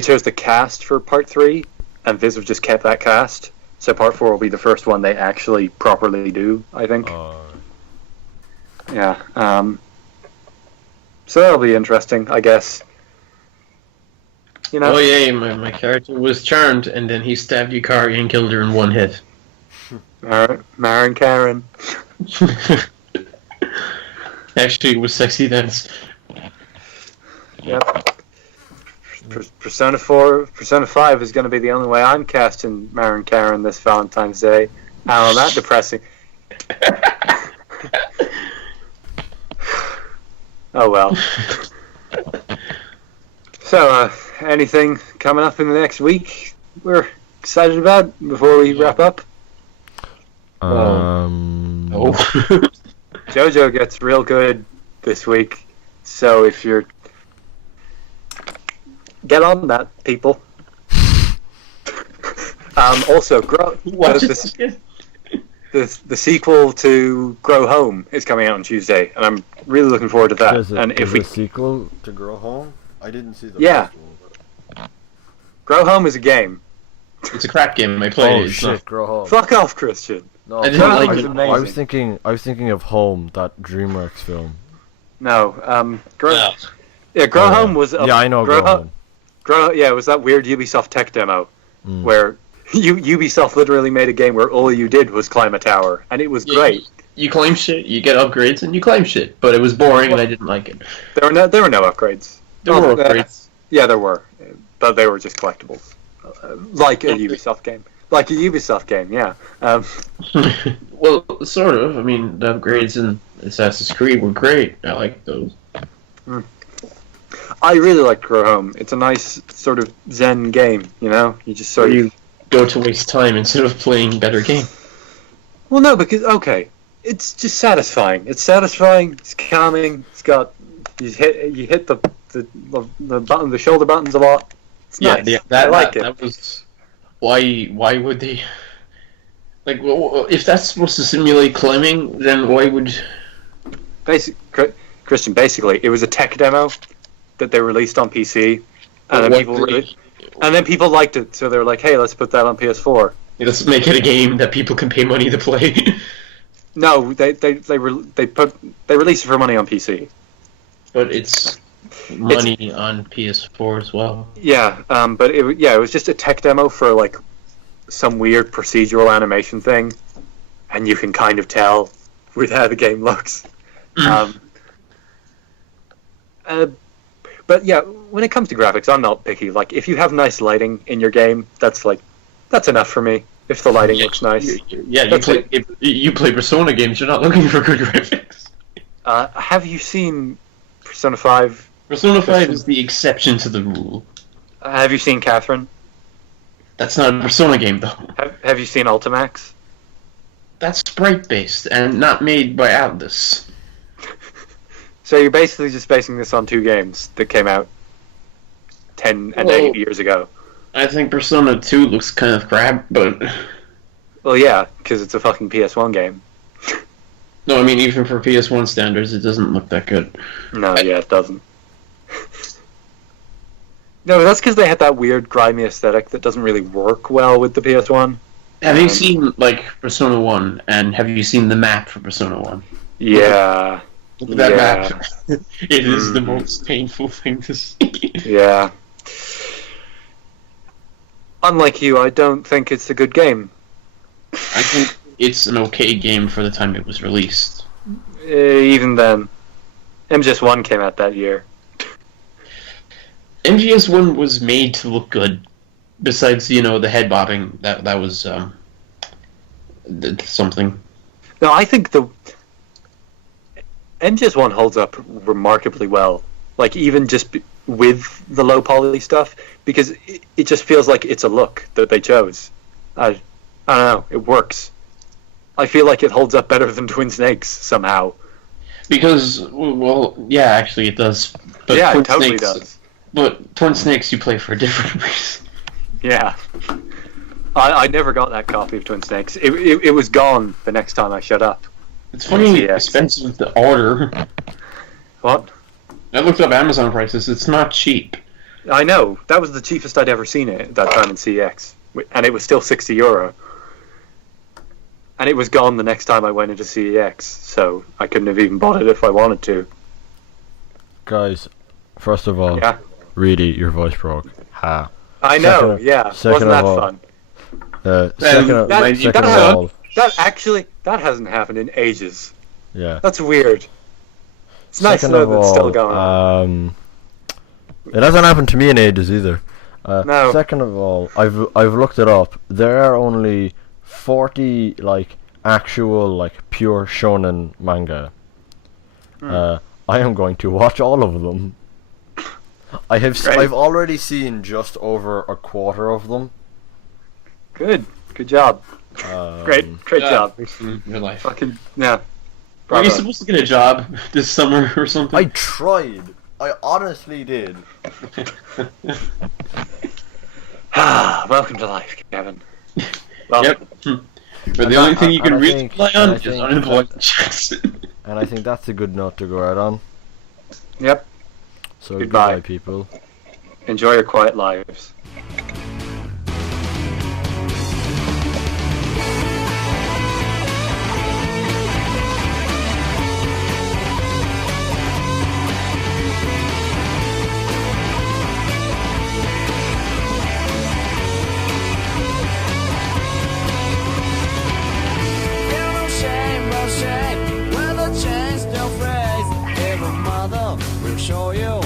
chose the cast for part 3, and Viz have just kept that cast. So part 4 will be the first one they actually properly do, I think. Yeah. So that'll be interesting, I guess. You know? Oh yeah, my character was charmed, and then he stabbed Yukari and killed her in one hit. Alright, Maren Karen. Actually, it was sexy dance. Yep. Persona 5 is going to be the only way I'm casting Maren Karen this Valentine's Day. How that depressing. Oh well. So, anything coming up in the next week we're excited about before we wrap up? No. JoJo gets real good this week, so if you're... Get on that, people. Also, the sequel to Grow Home is coming out on Tuesday, and I'm really looking forward to that. Is a sequel to Grow Home? I didn't see the first one. Grow Home is a game. It's a crap game. I played it. Oh shit, Grow Home. Fuck off, Christian. No, I didn't like it. Amazing. I was thinking of Home, that DreamWorks film. No, Grow Home was... I know Grow Home. It was that weird Ubisoft tech demo where Ubisoft literally made a game where all you did was climb a tower, and it was great. You climb shit, you get upgrades, and you climb shit, but it was boring and I didn't like it. There were no upgrades. There were upgrades. Yeah, there were, but they were just collectibles, like a Ubisoft game. Like a Ubisoft game, yeah. Well, sort of. I mean, the upgrades in Assassin's Creed were great. I like those. I really like Grow Home. It's a nice sort of zen game, you know? You just sort of... go to waste time instead of playing better game. Well, no, because, okay, it's just satisfying. It's satisfying, it's calming, it's got... You hit the button, the shoulder buttons a lot. It's nice. Yeah, I like it. That was... Why would they... Like, if that's supposed to simulate climbing, then why would... Christian, basically, it was a tech demo that they released on PC, and then people liked it, so they were like, "Hey, let's put that on PS4. Let's make it a game that people can pay money to play." No, they released it for money on PC, but it's money on PS4 as well. Yeah, but it was just a tech demo for like some weird procedural animation thing, and you can kind of tell with how the game looks. But yeah, when it comes to graphics, I'm not picky. Like, if you have nice lighting in your game, that's enough for me. If the lighting looks nice. You play Persona games. You're not looking for good graphics. Have you seen Persona 5? Persona 5 is the exception to the rule. Have you seen Catherine? That's not a Persona game, though. Have you seen Ultimax? That's sprite-based and not made by Atlas. So you're basically just basing this on 2 games that came out 10 and 8 years ago. I think Persona 2 looks kind of crap, but... Well, yeah, because it's a fucking PS1 game. No, I mean, even for PS1 standards, it doesn't look that good. No, yeah, it doesn't. No, that's because they had that weird, grimy aesthetic that doesn't really work well with the PS1. Have you seen, like, Persona 1, and have you seen the map for Persona 1? Yeah. Look at that map. It is the most painful thing to see. Yeah. Unlike you, I don't think it's a good game. I think it's an okay game for the time it was released. Even then, MGS1 came out that year. MGS1 was made to look good. Besides, the head bobbing, that was something. No, I think the MGS1 holds up remarkably well. Like, even just with the low poly stuff, because it just feels like it's a look that they chose. I don't know, it works. I feel like it holds up better than Twin Snakes somehow. Because, well, yeah, actually it does. But yeah, Twin it totally Snakes, does. But Twin Snakes you play for a different reason. Yeah. I never got that copy of Twin Snakes. It was gone the next time I shut up. It's funny expensive to order. What? I looked up Amazon prices. It's not cheap. I know. That was the cheapest I'd ever seen it at that time in CX. And it was still €60. And it was gone the next time I went into CEX, so I couldn't have even bought it if I wanted to. Guys, first of all, yeah. Reedy, your voice broke. Ha. I know, Wasn't that fun? Second of all... That hasn't happened in ages. Yeah. That's weird. It's nice to know that it's still going on. It hasn't happened to me in ages either. No. Second of all, I've looked it up. There are only 40 actual pure shonen manga. I am going to watch all of them. I've already seen just over a quarter of them. Good job. Great job. Your life. Fucking yeah. Are you supposed to get a job this summer or something? I tried. I honestly did. Welcome to life, Kevin. Welcome. Yep. But the only thing you can really rely on is unemployment checks. And I think that's a good note to go out on. Yep. So goodbye, people. Enjoy your quiet lives. Show you